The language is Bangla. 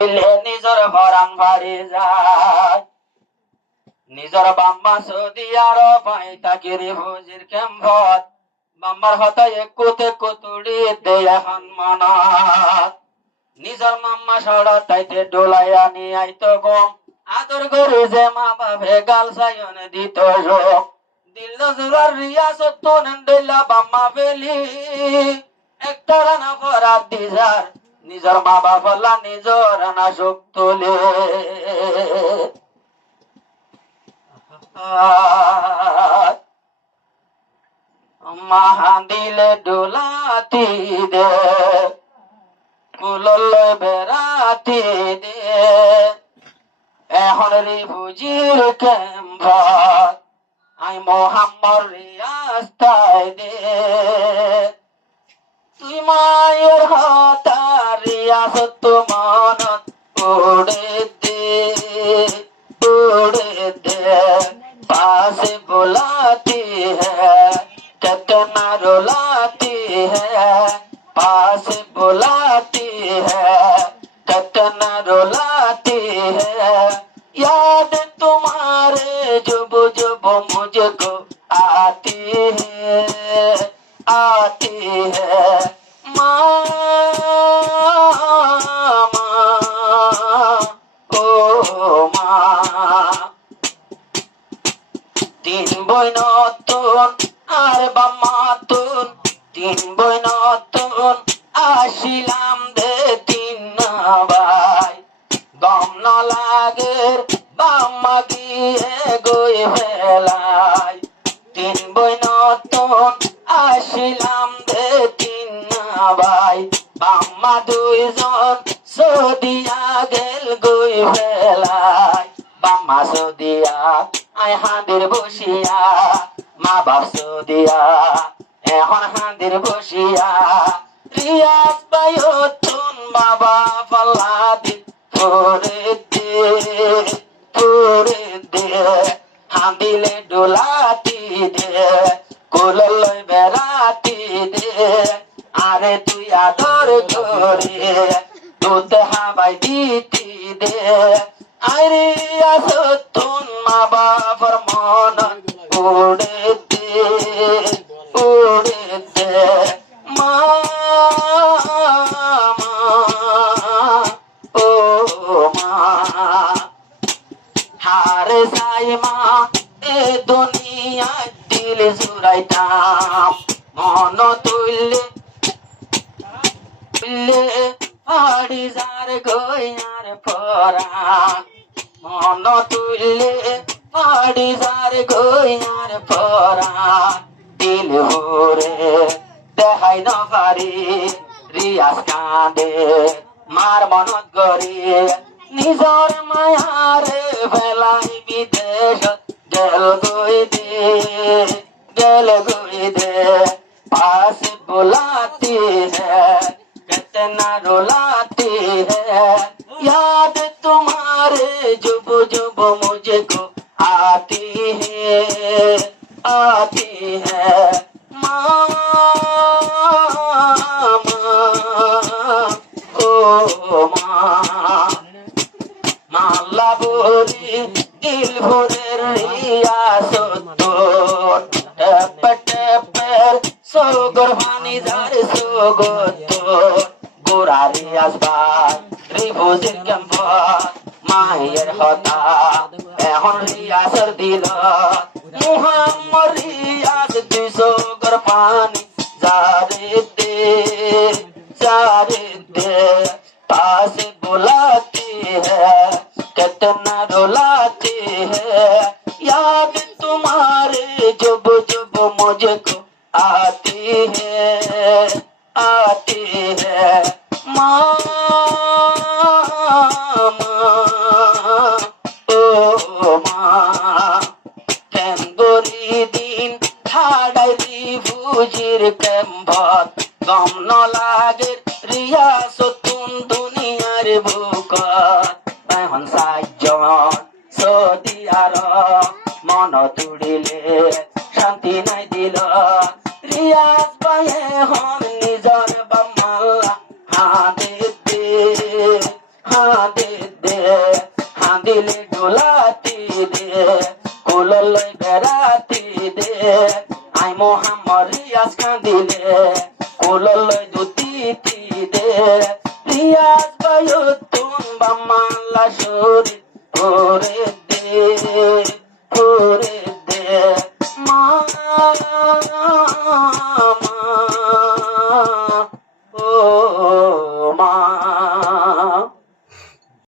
নিজর ভরান ভারি যায় নিজর বাম্মা সৌদি আরব পাই তাকিরি হুজির কেম্বত বাম্মার হতায় কুতে কুতুড়ি দেয়া হনমানাত নিজর মাম্মা সড়া তাইতে ডোলাইয়া নি আইতো গম আদর করে যে মা বাপে গাল সায়ন দিত যোগ দিল জুরার রিয়াসত তুনন দিলা বাম্মা বেলি একটা রানা ফরাত দিজার নিজর মা বাবা নিজর রানা সুখ তোলে মাহাদিলে ডোলাতি দে কুলল বেড়াতি দে এখন রিফুজির কেম্বত আই মোহাম্মদ রিয়াস্তাই দে তুই মায়ের হতার রিয়াসত মনত উড়ে দে पास बुलाती है कितना रुलाती है पास बुलाती है कितना रुलाती है याद तुम्हारे जुब जुब मुझको आती है माँ তিন বই নতুন আর বাম্মাতুন তিন বই নতুন আসিলাম দে তিন ভাই গম ন লাগে বাম্মা গিয়ে গই ফেলাই তিন বই নতুন আসিলাম দে তিন ভাই বাম্মা দুইজন সৌদিয়া গেল গই ফেলাই বাম্মা সৌদিয়া আই হাঁদের বসিয়া মা বাপ সৌদিয়া এখন হাঁদের বসিয়া রিয়াজ বায়ুতুন বাবা পাল্লাদি ফুরে দে হাঁদিলে ডোলাতি দে কোলল বেড়াতি দে আরে তুই আদর করে দুধ হাবাই দিতি দে আরে আসতুন মা বাবার মন উড়ে দে মা ও মা হারে সাই মা এ দুনিয়া দিল জুড়াইতাম মন তুললে পাড়ি যার গয়ার পরাণ মন তুললে পাড়ি যার গয়ার পরাণ দিল ভরে দেখাই ন পারি রিয়াজ কাঁদে মার মনত গরি নিজর মায়ারে ফেলাই বিদেশ গেল গই দে পাস বুলাতি হ্যাঁ कितना रुलाती है याद तुम्हारे जुब जुब मुझको आती है माँ ओ माँ माला बोरी दिल भरे रियासत टप टप सोगर भानी जार सोगर গোরা রিয়াজ ভাই রিফুজির কেম্বত মায়ের হতা এখন রিয়াজের দিল মুহাম্মদ রিয়াজ 200 গর পানি জারে দে पास बुलाती है कितना रुलाती है याद तुम्हारे जुब जुब मुझको आती है माँ ओ माँ কেন্দরি দিন ঠাড়াই রিফুজির কেম্বত গম ন লাগে রিয়াসতুন দুনিয়ার বুকত এখন সাতজন সৌদি আরব মন তুড়িলে শান্তি নাই দিল রিয়াজ ভাই এখন নিজর বাম্মাল্লা হাঁদে দিলে ডোলাতি দে কুললই বেড়াতি দে আই মোহাম্মদ রিয়াজ কান্দিলে কুললই দুতিতি দে রিয়াজ বায়ুতুন বাম্মাল্লা শরীর ওরে